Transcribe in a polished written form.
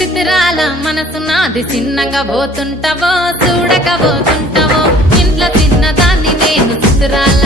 చిత్రాల మనసు నాది చిన్నగా పోతుంటావో చూడక పోతుంటావో ఇంట్లో చిన్నదాన్ని నేను చిత్రాల